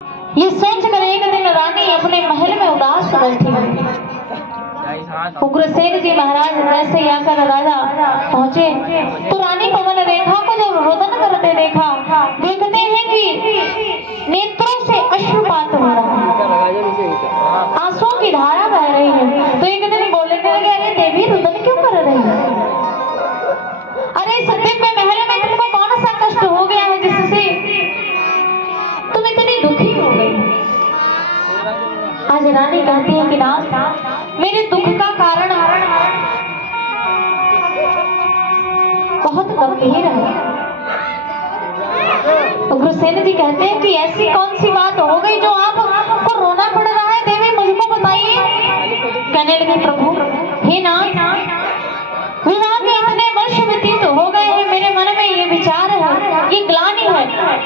ये सोच कर एक दिन रानी अपने महल में उदास बैठी हुई। उग्रसेन जी महाराज जैसे ही आकर राजा पहुंचे तो रानी पवन रेखा को जब रोदन करते देखा, देखते हैं कि नेत्रों से अश्रुपात हो रहा है, आंसुओं की धारा बह रही है। तो एक दिन बोलने लगे, अरे देवी रुदन क्यों कर रही है? अरे इस दिव्य महल में तुमको कौन सा कष्ट हो गया है जिससे तुम इतनी दुखी हो गई? आज रानी कहती है कि नाथ, मेरे दुख का कारण बहुत गंभीर है। उग्रसेन जी कहते हैं कि ऐसी कौन सी बात हो गई जो आपको रोना पड़ रहा है? देवी मुझको बताइए। कहने लगी, प्रभु हे नाथ, विवाह के इतने वर्ष व्यतीत हो गए हैं, मेरे मन में ये विचार है, ये ग्लानि है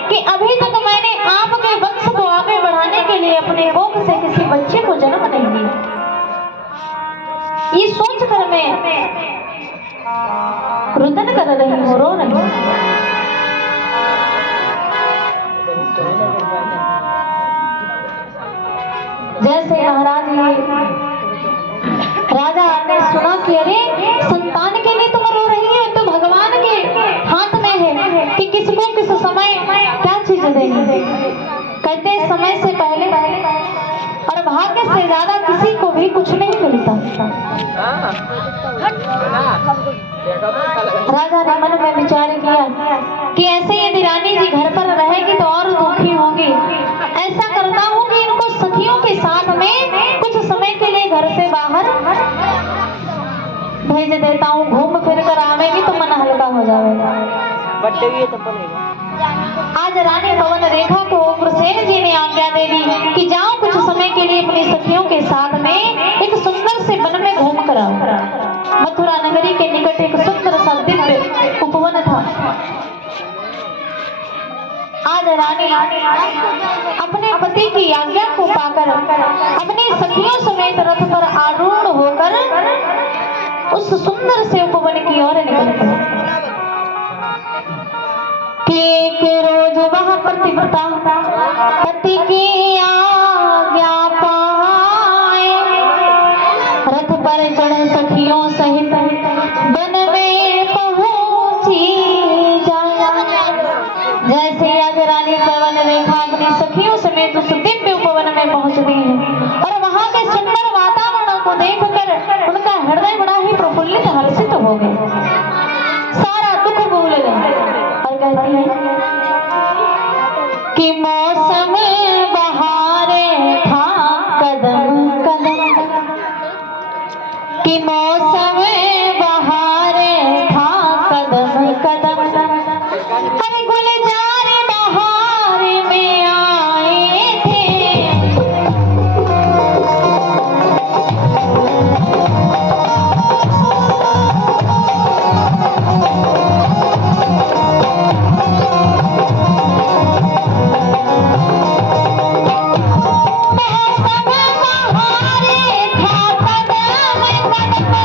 कि अभी तक मैंने आपके वंश को आगे बढ़ाने के लिए अपने कोख से किसी बच्चे को जन्म नहीं दिया। ये सोच कर मैं रुदन कर रही हूँ, रो रही हूँ। जैसे महाराज राजा ने सुना कि अरे संतान के लिए तुम रो रही हो, तो भगवान के हाथ में है कि किसको किस समय क्या चीज देनी। कहते समय से पहले और भाग्य से ज्यादा किसी को भी कुछ नहीं मिलता। राजा ने मन में विचार किया कि ऐसे यदि रानी जी घर पर रहेगी तो और दुखी होंगी। ऐसा करता हूँ कि इनको सखियों के साथ में कुछ समय के लिए घर से बाहर भेज देता हूँ, घूम फिर कर आवेगी तो मन हल्का हो जाएगा। आज रानी पवन रेखा को उग्रसेन जी ने आज्ञा दे दी कि जाओ कुछ समय के लिए अपनी सखियों के साथ में एक सुंदर से वन में घूम कर आओ। मथुरा नगरी के निकट एक सुंदर सा दिव्य उपवन था। आज रानी अपने पति की आज्ञा को पाकर अपनी सखियों समेत रथ पर आरूढ़ होकर उस सुंदर से उपवन की ओर निकल पड़ा। एक रोज वह पतिव्रता पति की आज्ञा पाए, रथ पर चढ़ सखियों सहित वन में पहुंची जाया। जैसे आज रानी पवन रेखा अपनी सखियों समेत उस दिव्य उपवन में पहुंचती है और वहां के सुंदर वातावरण को देखकर उनका हृदय बड़ा ही प्रफुल्लित हर्षित हो गया, सारा दुख भूल गए और कहती है कि मौसम बहारे था कदम कदम, कि मौसम बहारे था कदम कदम, अरे गुलजार बहार में आए थे। मौसम बहारे था कदम कदम,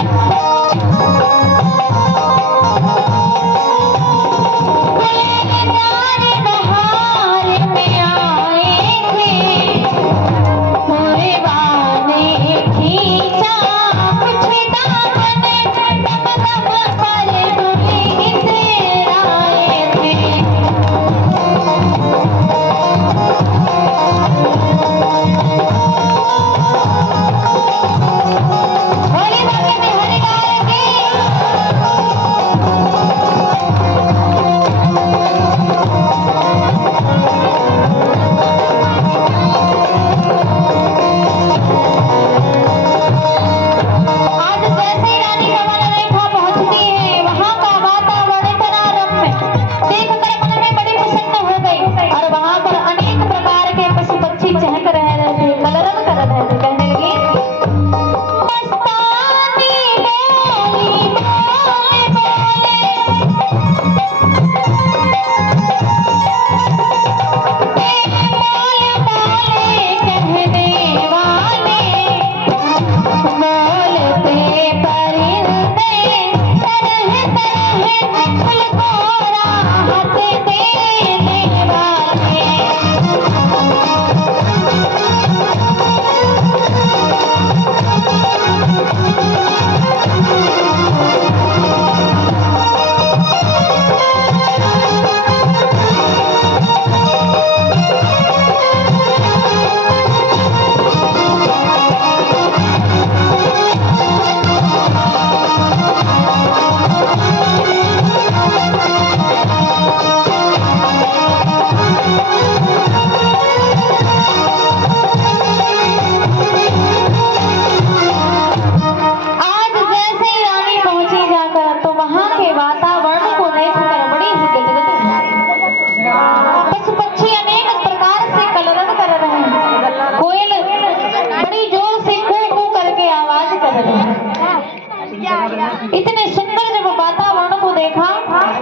इतने सुंदर जब वातावरण को देखा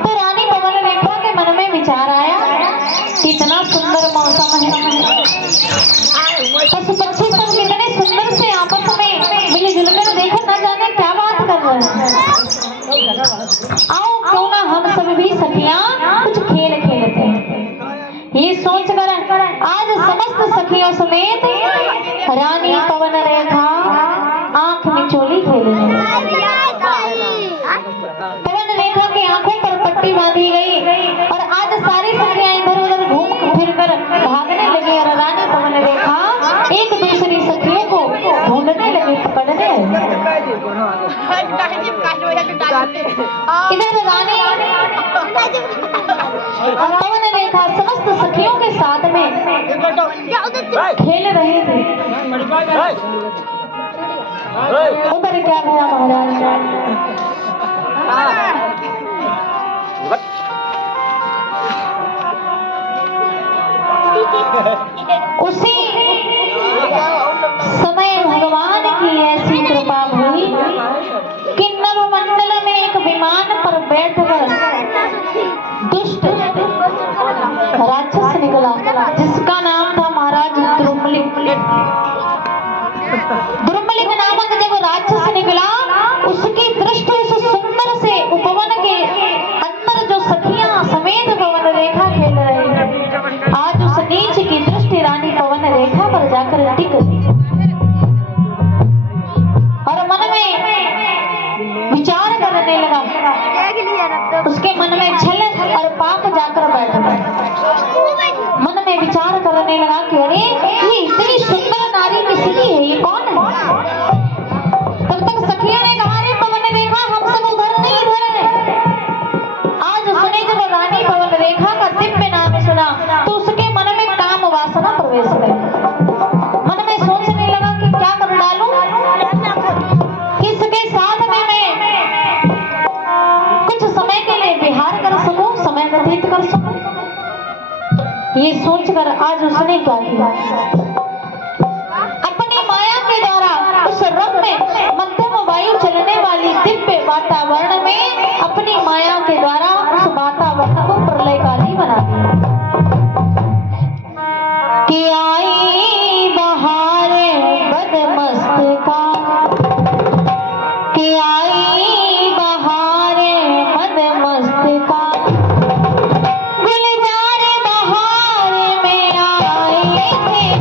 तो रानी पवन रेखा के मन में विचार आया, कितना सुंदर मौसम है, पशु पक्षी सब कितने सुंदर से आपस में मिलजुल कर देखो, न जाने क्या बात कर रहे हैं। आओ क्यों ना हम सब भी सखियां कुछ खेल खेलते हैं। ये सोचकर आज समस्त सखियों समेत रानी पवन रेखा आंख मिचोली खेल रही है। पवन रेखा की आंखों पर पट्टी बांधी गई और आज सारी सखियां इधर उधर घूम फिर कर भागने लगी और रानी पवन रेखा एक दूसरी सखियों को ढूंढने लगी, पकड़ने लगी। इधर रानी पवन रेखा समस्त सखियों के साथ में खेल रहे थे। उधर क्या हुआ महाराज, उसी समय भगवान की ऐसी कृपा हुई कि नवमंडल में एक विमान पर बैठकर दुष्ट राक्षस निकला, जिसका नाम था महाराज द्रुमलिक। द्रुमलिक नामक जब राक्षस निकला, उसकी दृष्टि उस सुंदर से उपवन के अंदर जो सखियां समेत पवन रेखा खेल रहे थे, आज उस नीच की दृष्टि रानी पवन रेखा पर जाकर टिक और मन में विचार करने लगा। उसके मन में छल और पाप जाकर बैठ गया। मन में विचार करने लगा कि अरे ये इतनी सुंदर नारी किसकी है, ये कौन है। तब तक सखिया ने कहा, अरे पवन रेखा हम सब उधर नहीं इधर है। आज उसने जब रानी पवन रेखा का दिव्य नाम सुना तो उसके मन में काम वासना प्रवेश कर, मन में सोचने लगा कि क्या कर डालूं, किसके साथ में मैं कुछ समय के लिए विहार कर सकूं, समय व्यतीत कर सकूं। ये सोचकर आज उसने क्या किया, अपनी माया के द्वारा उस रथ में मध्यम वायु चलने वाली दिव्य वातावरण में अपनी माया के द्वारा उस वातावरण को प्रलयकारी बना दिया कि आई बहारे बदमस्तका, कि आई बहारे बदमस्तका, गुलजार बहार में आए थे।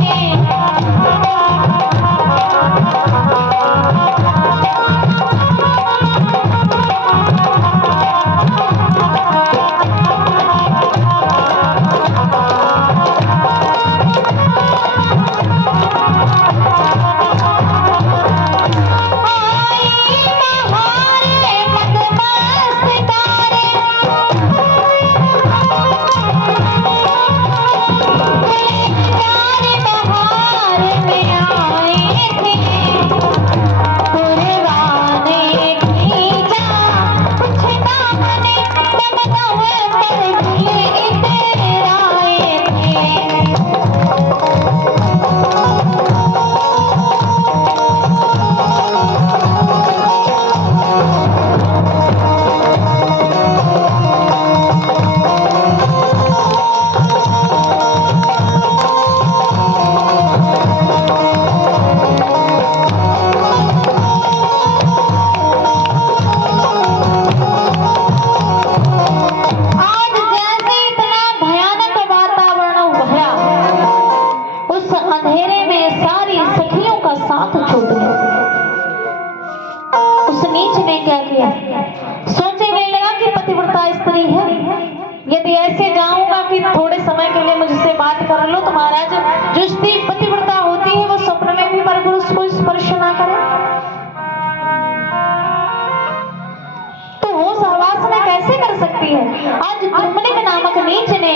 आज द्रुमलिक नामक नीच ने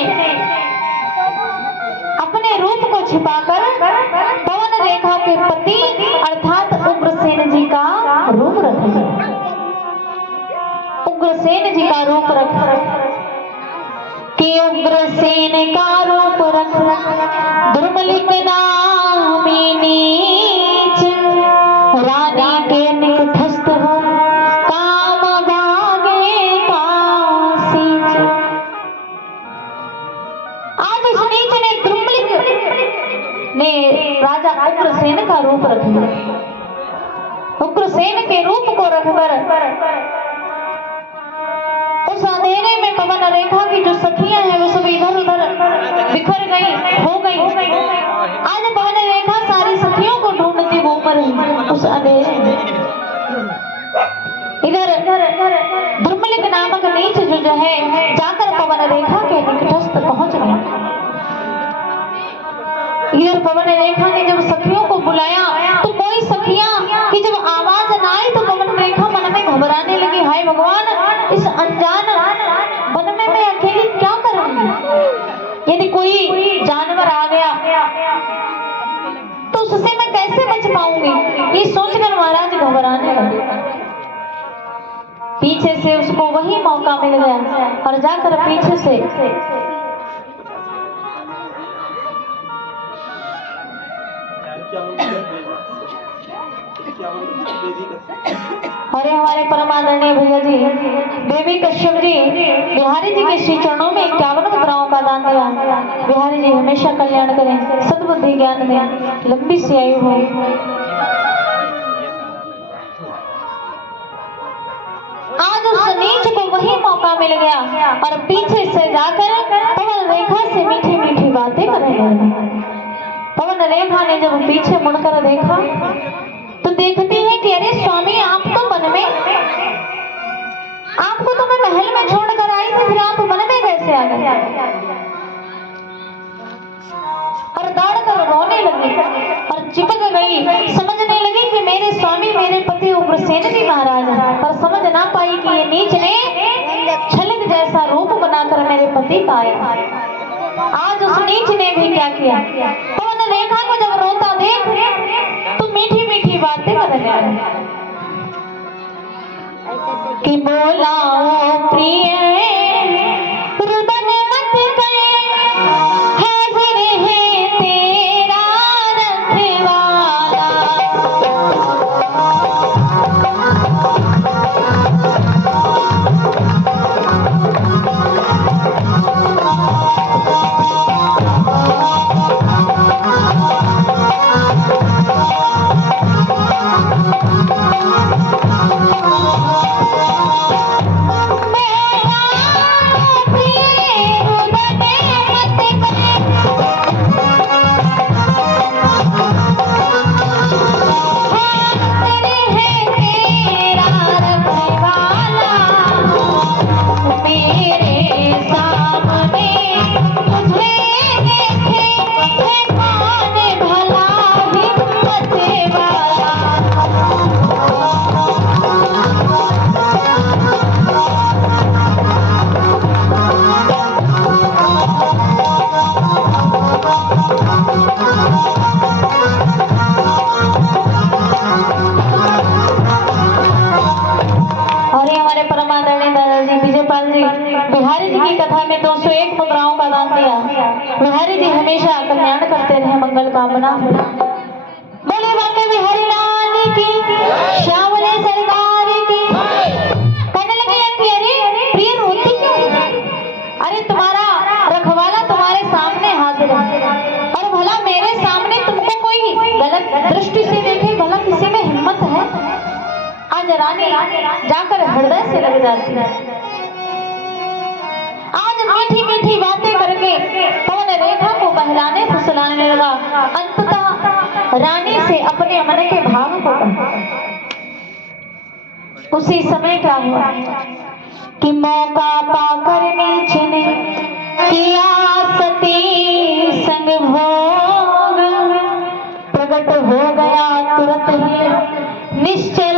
अपने रूप को छिपाकर पवन रेखा के पति अर्थात उग्रसेन जी का रूप रख लिया। उग्रसेन जी का रूप रख कि उग्रसेन का रूप रख द्रुमलिक नामी नीच रानी के निकटस्थ हो काम ने राजा उग्रसेन का रूप रख लिया। उग्रसेन के रूप को रखकर उस अंधेरे में पवन रेखा की जो सखियां हैं वो सब इधर उधर बिखर गई, हो गई। आज पवन रेखा सारी सखियों को ढूंढती घूम रही उस अंधेरे में। इधर दुर्मलिक नामक नीच जो है जाकर पवन रेखा के निकटस्थ पहुंच गया। इधर पवन रेखा ने जब सखियों को बुलाया तो कोई सखियां की जब आवाज न आई तो पवन रेखा मन में घबराने लगी। हाय भगवान, इस अनजान वन में मैं अकेली क्या करूंगी? यदि कोई जानवर आ गया तो उससे मैं कैसे बच पाऊंगी? ये सोचकर महाराज घबराने लगे। पीछे से उसको वही मौका मिल गया और जाकर पीछे से अरे हमारे परम आदरणीय भैया जी देवी कश्यप जी बिहारी जी के श्री चरणों में 51 मुद्राओं का दान दिया। बिहारी जी हमेशा कल्याण करें, सद्बुद्धि ज्ञान दें, लंबी सी आयु हो। आज उस नीच को वही मौका मिल गया और पीछे से जाकर पवन रेखा से मीठी मीठी बातें करने लगी। पवन रेखा ने जब पीछे मुड़कर देखा तो देखती है कि अरे स्वामी, आप तो वन में, आपको तो मैं महल में छोड़कर आई थी, फिर आप वन में कैसे आ गए? और दौड़कर रोने लगी और चिपक गई। समझने लगी कि मेरे स्वामी, मेरे पति उग्रसेन जी महाराज हैं, पर समझ ना पाई कि ये नीच ने छलक जैसा रूप बनाकर मेरे पति का आया। आज उस नीच ने भी क्या किया? पवन रेखा को जब रोता देख तो मीठी मीठी बातें करने लगा कि बोला ओ प्रिय रुदन मत कर, हाजिर है तेरा रखवाला। बिहारी जी की कथा में 201 मुद्राओं का दान दिया। बिहारी जी हमेशा कल्याण करते रहे, मंगल कामना। बोले बाबे बिहारी लाल की, श्यामले सरकार की। कहने लगे कि अरे प्रिय रोती क्यों? अरे तुम्हारा रखवाला तुम्हारे सामने हाजिर है और भला मेरे सामने तुमको कोई गलत दृष्टि से देखे, भला किसी में हिम्मत है? आज रानी जाकर हृदय से लग जाती है। आज मीठी मीठी बातें करके पवन रेखा को बहलाने फुसलाने लगा। अंततः रानी से अपने मन के भाव को कहा। उसी समय क्या हुआ कि मौका पाकर नीच ने किया सती संग भोग, प्रकट हो गया तुरंत ही निश्चय